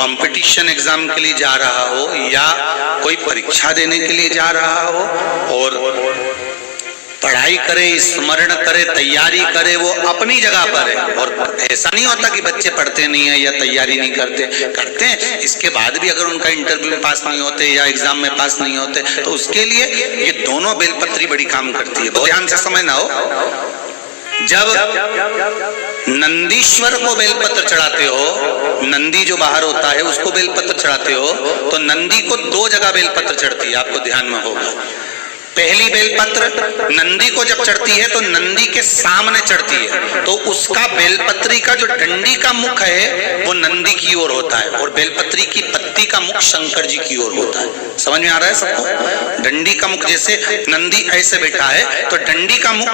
Competition exam के लिए जा रहा हो या कोई परीक्षा देने के लिए जा रहा हो और पढ़ाई करे, स्मरण करे, तैयारी करे, वो अपनी जगह पर है। और ऐसा नहीं होता कि बच्चे पढ़ते नहीं है या तैयारी नहीं करते, करते हैं। इसके बाद भी अगर उनका इंटरव्यू में पास नहीं होते या एग्जाम में पास नहीं होते तो उसके लिए ये दोनों बेलपत्री बड़ी काम करती है। ध्यान से समझना हो, जब नंदीश्वर को बेलपत्र चढ़ाते हो, नंदी जो बाहर होता है उसको बेलपत्र चढ़ाते हो, तो नंदी को दो जगह बेलपत्र चढ़ती है, आपको ध्यान में होगा। पहली बेलपत्र नंदी को जब चढ़ती है तो नंदी के सामने चढ़ती है, तो उसका बेलपत्री का जो डंडी का मुख है वो नंदी की ओर होता है और बेलपत्री की पत्ती का मुख शंकर जी की ओर होता है। समझ में आ रहा है सबको? डंडी का मुख, जैसे नंदी ऐसे बैठा है तो डंडी का मुख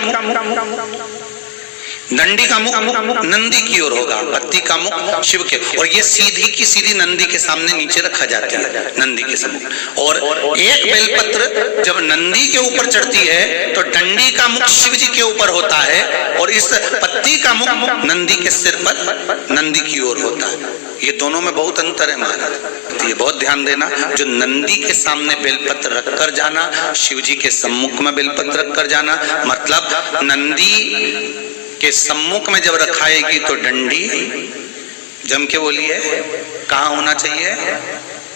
नंदी की ओर होगा, पत्ती का मुख शिव के, और ये सीधी की सीधी नंदी के सामने नीचे रखा जाती है, नंदी के सम्मुख। और एक बेलपत्र जब नंदी के ऊपर चढ़ती है तो डंडी का मुख शिव जी के ऊपर होता है और इस पत्ती का मुख नंदी के सिर पर नंदी की ओर होता है। ये दोनों में बहुत अंतर है महाराज, ये बहुत ध्यान देना। जो नंदी के सामने बेलपत्र रखकर जाना, शिव जी के सम्मुख में बेलपत्र रखकर जाना, मतलब नंदी के सम्मुख में जब रखाएगी तो डंडी, जम के बोलिए, कहाँ होना चाहिए?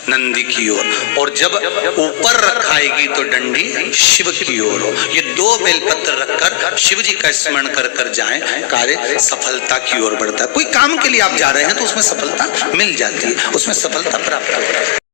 नंदी की ओर, और जब ऊपर रखाएगी तो डंडी शिव की ओर हो। ये दो बेलपत्र रखकर शिव जी का स्मरण कर कर जाएं, कार्य सफलता की ओर बढ़ता है। कोई काम के लिए आप जा रहे हैं तो उसमें सफलता मिल जाती है, उसमें सफलता प्राप्त होती है।